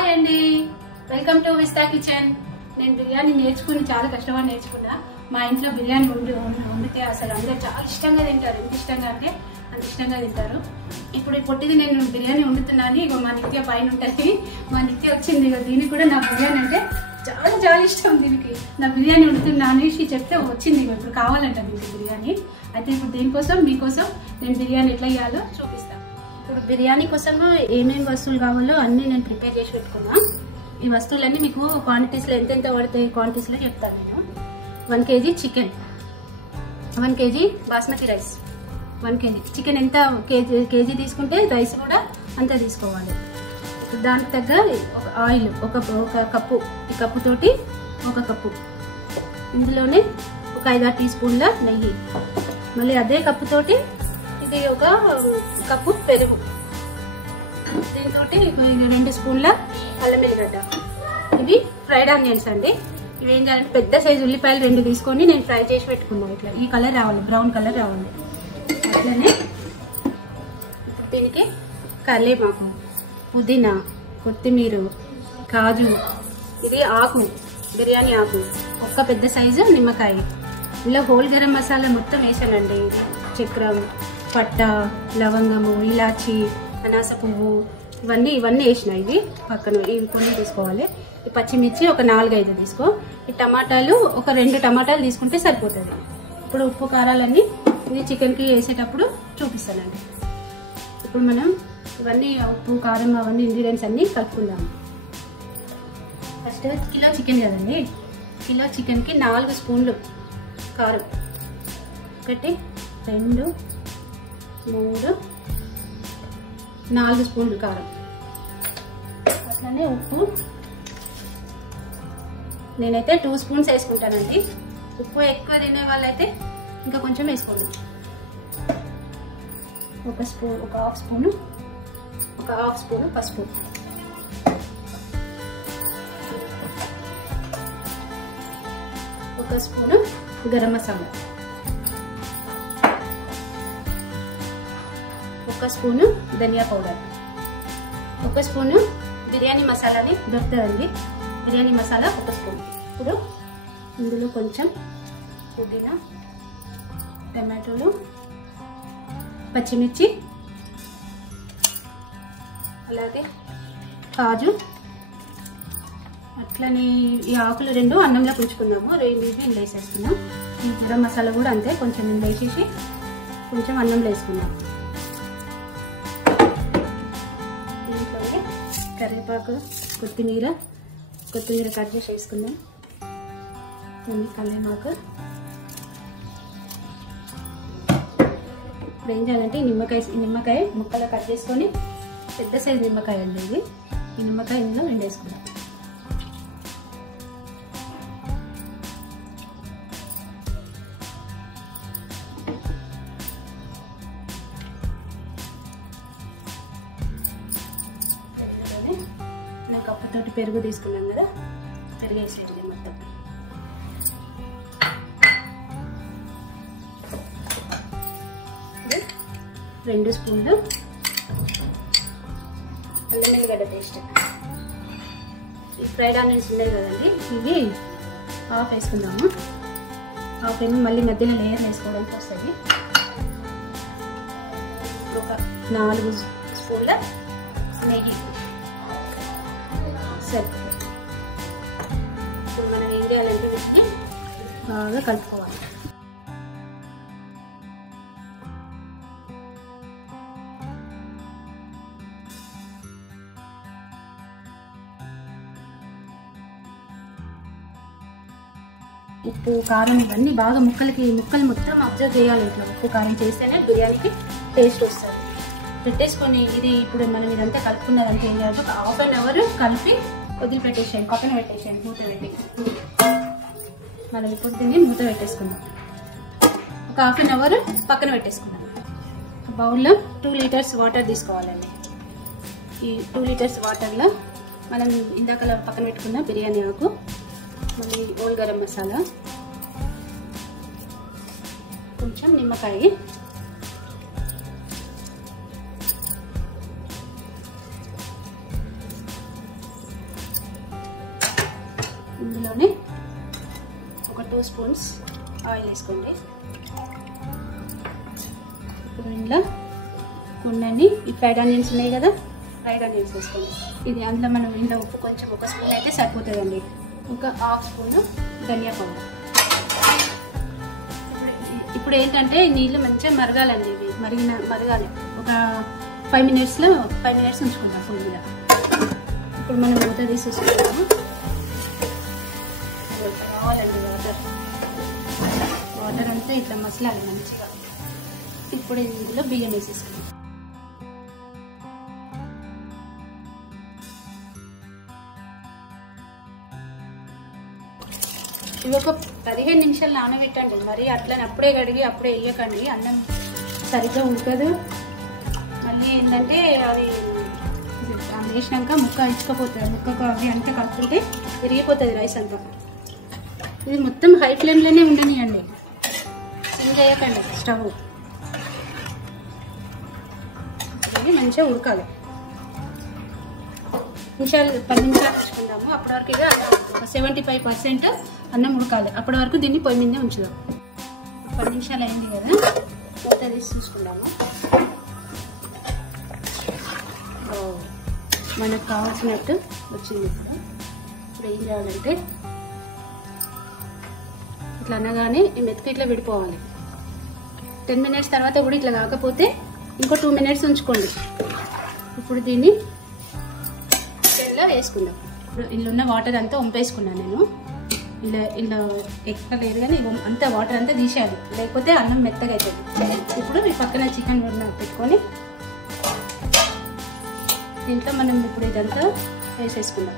Hi అండి, welcome to Vista kitchen. నేను బిర్యానీ నేర్చుకుని చాలా కష్టపడి నేర్చుకున్నా. మా ఇంట్లో బిర్యానీ వండితే అసలు అందరూ చాలా ఇష్టంగా తింటారు. ఎంత ఇష్టంగా అంటే అంత ఇష్టంగా తింటారు. ఇప్పుడు పొట్టిది నేను బిర్యానీ వండుతున్నాను. ఇగో మా నిత్య పైన ఉంటుంది. మా నిత్య వచ్చింది. ఇక దీనికి కూడా నా బిర్యానీ అంటే చాలా చాలా ఇష్టం. దీనికి నా బిర్యానీ వండుతున్నా అనేసి చెప్తే వచ్చింది. ఇప్పుడు కావాలంట దీనికి బిర్యానీ. అయితే ఇప్పుడు దీనికోసం మీకోసం నేను బిర్యానీ ఎట్లా చేయాలో చూపిస్తాను. ఇప్పుడు బిర్యానీ కోసం ఏమేమి వస్తువులు కావాలో అన్నీ నేను ప్రిపేర్ చేసి పెట్టుకున్నా. ఈ వస్తువులన్నీ మీకు క్వాంటిటీస్లో ఎంతెంత పడతాయి క్వాంటిటీస్లో చెప్తాను నేను. 1 kg chicken, 1 kg basmati rice, 1 kg chicken ఎంత కేజీ తీసుకుంటే రైస్ కూడా అంతే తీసుకోవాలి. దానికి తగ్గ ఒక ఆయిల్ ఒక కప్పు, ఈ కప్పుతోటి 1 కప్పు. ఇందులోనే ఒక 5-6 టీ స్పూన్ల నెయ్యి. మళ్ళీ అదే కప్పుతోటి ఇది 1 కప్పు పెరుగు. దీంతో 2 స్పూన్ల అల్లం వెల్లిగడ్డ. ఇవి ఫ్రైడ్ ఆనియన్స్ అండి. ఇవి ఏం చేయాలంటే పెద్ద సైజు ఉల్లిపాయలు 2 తీసుకొని నేను ఫ్రై చేసి పెట్టుకున్నాను. ఇట్లా ఈ కలర్ రావాలి, బ్రౌన్ కలర్ రావాలి. అట్లనే ఇప్పుడు దీనికి కరివేపాకు, పుదీనా, కొత్తిమీర, కాజు, ఇది ఆకు, బిర్యానీ ఆకు, 1 పెద్ద సైజు నిమ్మకాయ. ఇలా హోల్ గరం మసాలా మొత్తం వేసానండి. చక్రం, పట్ట, లవంగము, ఇలాచి, అనాస పువ్వు, ఇవన్నీ వేసిన. ఇవి పక్కన ఇవి కొన్ని తీసుకోవాలి. ఈ పచ్చిమిర్చి ఒక 4-5 తీసుకో. ఈ టమాటాలు ఒక 2 టమాటాలు తీసుకుంటే సరిపోతుంది. ఇప్పుడు ఉప్పు కారాలన్నీ ఇది చికెన్కి వేసేటప్పుడు చూపిస్తానండి. ఇప్పుడు మనం ఇవన్నీ ఉప్పు కారం అవన్నీ ఇంగ్రీడియంట్స్ అన్నీ కలుపుకుందాం. ఫస్ట్ కిలో చికెన్ కదండి, కిలో చికెన్కి 4 స్పూన్లు కారం, 1 2 3 4 స్పూన్లు కారం. అట్లనే ఉప్పు నేనైతే 2 స్పూన్స్ వేసుకుంటానండి. ఉప్పు ఎక్కువ తినే వాళ్ళైతే ఇంకా కొంచెం వేసుకోండి. 1 స్పూన్, ఒక హాఫ్ స్పూను పసుపు, ఒక స్పూను గరం మసాలా, 1 స్పూను ధనియా పౌడర్, 1 స్పూను బిర్యానీ మసాలాని దొరుకుతుందండి. బిర్యానీ మసాలా 1 స్పూన్. ఇప్పుడు ఇందులో కొంచెం పుదీనా, టమాటోలు, పచ్చిమిర్చి, అలాగే కాజు, అట్లనే ఈ ఆకులు 2 అన్నంలో పుంచుకుందాము. 2 ఇందులో వేసేసుకున్నాం. ఈ గరం మసాలా కూడా అంతే, కొంచెం ఇందులో వేసేసి కొంచెం అన్నంలో వేసుకున్నాం. దీంట్లోనే కరివేపాకు, కొత్తిమీర కట్ చేసి వేసుకుందాం. కొన్ని కరివేపాకు. ఇప్పుడు ఏం చేయాలంటే నిమ్మకాయ ముక్కలు కట్ చేసుకొని, పెద్ద సైజు నిమ్మకాయ అండి ఇది. ఈ నిమ్మకాయ ఇందులో 2 వేసుకుందాం. కప్పుతోటి పెరుగు తీసుకున్నాం కదా, పెరుగు వేసేయండి మొత్తం. ఇప్పుడు 2 స్పూన్లు అల్లం వెల్లిగడ్డ పేస్ట్. ఈ ఫ్రైడ్ ఆనియన్స్ ఉన్నాయి కదండి, ఇవి హాఫ్ వేసుకుందాము. హాఫ్ ఏమో మళ్ళీ మధ్యలో లేయర్ వేసుకోవడానికి వస్తుంది. ఒక 4 స్పూన్ల నెయ్యి సరిపోతుంది. ఇప్పుడు మనం ఏం చేయాలంటే వీటిని బాగా కలుపుకోవాలి. ఉప్పు కారం ఇవన్నీ బాగా ముక్కలు మొత్తం అబ్జర్వ్ చేయాలి. ఇట్లా ఉప్పు కారం చేస్తేనే బిర్యానీకి టేస్ట్ వస్తుంది. పెట్టేసుకొని ఇది ఇప్పుడు మనం ఇదంతా కలుపుకున్నదంతా ఏం చేయాలి, ఒక 1/2 అవర్ కలిపి వదిలిపెట్టేసేయండి. పక్కన పెట్టేసేయండి, మూత పెట్టి. మనం ఇప్పుడు దీన్ని మూత పెట్టేసుకుందాం. ఒక 1/2 అవర్ పక్కన పెట్టేసుకుందాం. బౌల్లో 2 లీటర్స్ వాటర్ తీసుకోవాలండి. ఈ 2 లీటర్స్ వాటర్లో మనం ఇందాక పక్కన పెట్టుకున్న బిర్యానీ ఆకు, మళ్ళీ హోల్ గరం మసాలా, కొంచెం నిమ్మకాయ, ఇందులోనే ఒక 2 స్పూన్స్ ఆయిల్ వేసుకోండి. ఇప్పుడు ఇందులో కొన్ని ఈ ఫ్రైడ్ ఆనియన్స్ ఉన్నాయి కదా, ఫ్రైడ్ ఆనియన్స్ వేసుకోండి. ఇది అందులో మనం ఇందులో ఉప్పు కొంచెం 1 స్పూన్ అయితే సరిపోతుందండి. ఒక 1/2 స్పూన్ ధనియా పౌడర్. ఇప్పుడు ఏంటంటే నీళ్ళు మంచిగా మరగాలండి. ఇవి మరగాలి. ఒక 5 మినిట్స్ ఉంచుకుంటాం ఫుల్ మీద. ఇప్పుడు మనం మూత తీసేసుకుంటాము. కావాలండి వాటర్ అంతా ఇట్లా మసలాలి మంచిగా. ఇప్పుడు ఇందులో బియ్యం వేసేసుకుంటాం. ఇవి ఒక 15 నిమిషాలు నానబెట్టండి. మరి అట్లని అప్పుడే కడిగి అప్పుడే వేయకండి. అన్నం సరిగ్గా ఉడకదు. మళ్ళీ ఏంటంటే అవి వేసినాక ముక్క ఇచ్చుకపోతుంది. ముక్కకు అవి అంతా కలుపుకుంటే విరిగిపోతుంది రైస్ అంతా. ఇది మొత్తం హై ఫ్లేమ్లోనే ఉండనియండి, సిమ్ చేయకండి స్టవ్. ఇది మంచిగా ఉడకాలి. 10 నిమిషాలు ఉంచుకుందాము. అప్పటి వరకు ఇక 75% అన్నం ఉడకాలి. అప్పటి వరకు దీన్ని పొయ్యి మీదే ఉంచుదాం. 10 నిమిషాలు అయింది కదా, మూత తీసి చూసుకుందాము. మనకు కావాల్సినట్టు వచ్చింది. ఇప్పుడు ఏం చేయాలంటే ఇట్లా అనగానే ఈ మెతుకు ఇట్లా విడిపోవాలి. 10 మినిట్స్ తర్వాత కూడా ఇట్లా కాకపోతే ఇంకో 2 మినిట్స్ ఉంచుకోండి. ఇప్పుడు దీన్ని ఇలా వేసుకుందాం. ఇప్పుడు ఇల్లున్న వాటర్ అంతా వంపేసుకున్నాను నేను. ఇలా ఎక్కడ లేదు కానీ అంతా వాటర్ అంతా తీసేయాలి, లేకపోతే అన్నం మెత్తగా అవుతుంది. ఇప్పుడు ఈ పక్కన చికెన్ పెట్టుకొని దీంట్లో మనం ఇప్పుడు ఇదంతా వేసేసుకుందాం.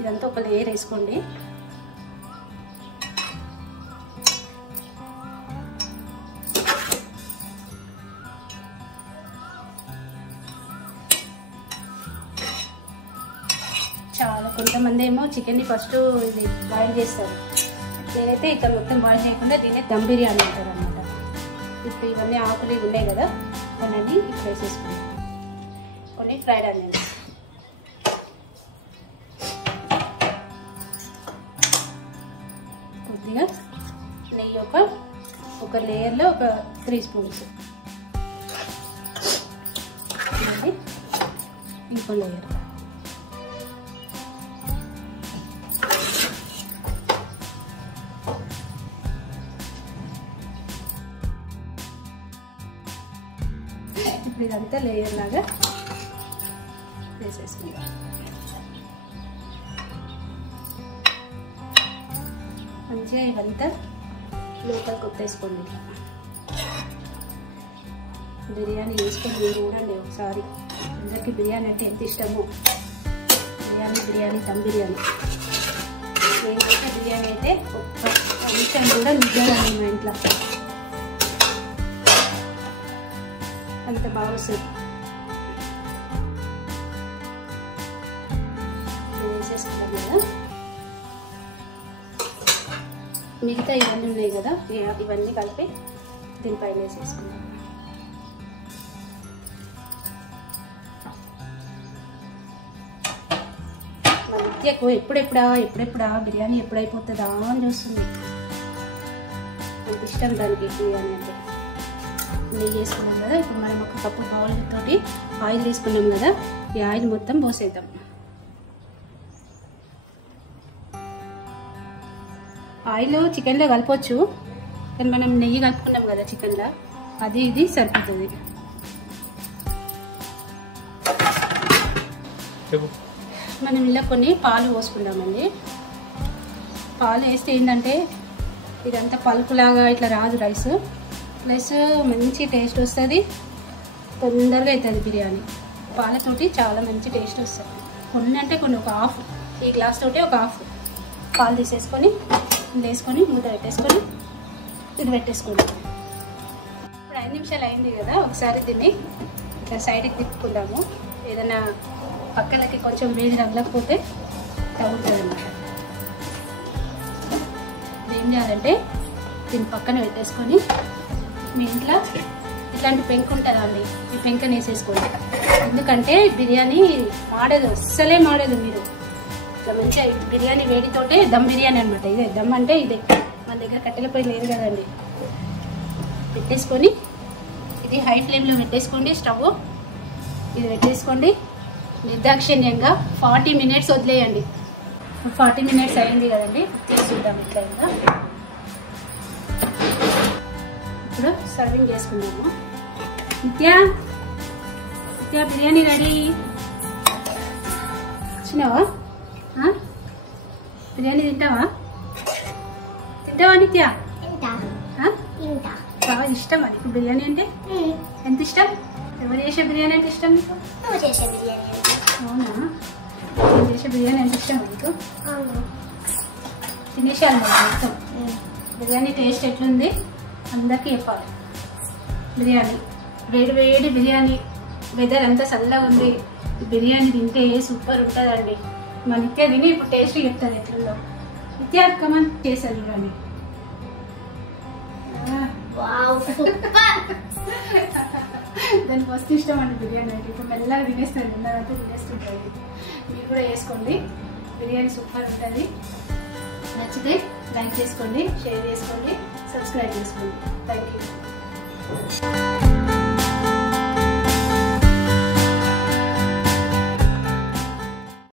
ఇదంతా ఒక లేయర్ వేసుకోండి. చాలా కొంతమంది ఏమో చికెన్ని ఫస్ట్ ఇది బాయిల్ చేస్తారు. నేనైతే ఇక్కడ మొత్తం బాయిల్ చేయకుండా దీన్ని దమ్ బిర్యానీ అంటారు అనమాట. ఇప్పుడు ఇవన్నీ ఆకులు ఇవి ఉన్నాయి కదా, కొన్ని ఇప్పుడు వేసేసుకుంటాం. కొన్ని ఫ్రైడ్ ఆనియన్స్, కొద్దిగా నెయ్యి ఒక లేయర్లో ఒక 3 స్పూన్స్, ఇంకో లేయర్. ఇప్పుడు ఇదంతా లేయర్ లాగా వేసేసుకుందాం. మంచిగా ఇవంతా లోపల కొట్టేసుకోండి. ఇట్లా బిర్యానీ వేసుకొని మీరు చూడండి ఒకసారి. అందరికీ బిర్యానీ అంటే ఎంత ఇష్టమో. బిర్యానీ దమ్ బిర్యానీ. నేనైతే బిర్యానీ అయితే ఒక్క నిమిషం కూడా నిజంగా మా ఇంట్లో అంత బాగా వస్తుంది. వేసేసుకుంటాం కదా. మిగతా ఇవన్నీ ఉన్నాయి కదా, ఇవన్నీ కలిపి దీనిపైన వేసేసుకుందాం. మధ్యకు ఎప్పుడెప్పుడా బిర్యానీ ఎప్పుడైపోతుందా అని చూస్తుంది. అంత ఇష్టం దానికి బిర్యానీ అంటే. నెయ్యి వేసుకున్నాం కదా. ఇప్పుడు మనం ఒక కప్పు బౌల్ తోటి ఆయిల్ తీసుకున్నాం కదా, ఈ ఆయిల్ మొత్తం పోసేద్దాం. ఆయిల్ చికెన్లో కలపొచ్చు, కానీ మనం నెయ్యి కలుపుకున్నాం కదా చికెన్లో, అది ఇది సరిపోతుంది. మనం ఇలా కొన్ని పాలు పోసుకుందామండి. పాలు వేస్తే ఏంటంటే ఇదంతా పలుకులాగా ఇట్లా రాదు రైస్, ప్లస్ మంచి టేస్ట్ వస్తుంది, తొందరగా అవుతుంది బిర్యానీ. పాలతోటి చాలా మంచి టేస్ట్ వస్తుంది. కొన్ని అంటే కొన్ని ఒక హాఫ్, ఈ గ్లాస్ తోటి ఒక హాఫ్ పాలు తీసేసుకొని వేసుకొని మూత పెట్టేసుకొని ఇది పెట్టేసుకోండి. ఇప్పుడు 5 నిమిషాలు అయింది కదా, ఒకసారి దీన్ని ఇట్లా సైడ్కి తిప్పుకుందాము. ఏదైనా పక్కనకి కొంచెం వేడి తగలకపోతే తగ్గుతుంది అన్నమాట. ఏం చేయాలంటే దీన్ని పక్కన పెట్టేసుకొని మీ ఇంట్లో ఇట్లాంటి పెంక ఉంటుందండి, ఈ పెంకని వేసేసుకోండి. ఎందుకంటే బిర్యానీ మాడదు, అస్సలే మాడదు. మీరు ఇట్లా మంచిగా బిర్యానీ వేడితోటే దమ్ బిర్యానీ అనమాట. ఇదే దమ్ అంటే ఇదే. మన దగ్గర కట్టెల పొయ్యి లేదు కదండి. పెట్టేసుకొని ఇది హై ఫ్లేమ్లో పెట్టేసుకోండి. స్టవ్ ఇది పెట్టేసుకోండి. నిర్దాక్షిణ్యంగా 40 minutes వదిలేయండి. 40 minutes అయింది కదండి. చూద్దాం ఇట్లా ఇంకా. ఇప్పుడు సర్వింగ్ చేసుకుందాము. నిత్యా బిర్యానీ రెడీ. వచ్చినావా? బిర్యానీ తింటావా నిత్యా? బాగా ఇష్టం అది బిర్యానీ అంటే. ఎంత ఇష్టం? ఎవరు చేసే బిర్యానీ అంటే ఇష్టం నీకు? అవునా? నేను చేసే బిర్యానీ అంటే ఇష్టం నీకు? తినేసాను మొత్తం. బిర్యానీ టేస్ట్ ఎట్లుంది అందరికీ చెప్పాలి. బిర్యానీ వేడి బిర్యానీ, వెదర్ అంతా చల్లగా ఉంది. బిర్యానీ తింటే సూపర్ ఉంటుందండి. మా నిత్య తిని ఇప్పుడు టేస్ట్ చెప్తాను ఎట్లుందో. నిత్య కమన్ చేశాను చూడండి. దానికి మస్తు ఇష్టం అండి బిర్యానీ అంటే. ఇప్పుడు మెల్లగా తినేస్తాను, ఉన్నదంతా తినేస్తుంటుంది. మీరు కూడా వేసుకోండి, బిర్యానీ సూపర్ ఉంటుంది. నచ్చితే లైక్ చేసుకోండి, షేర్ చేసుకోండి, సబ్స్క్రైబ్ చేసుకోండి. Thank you.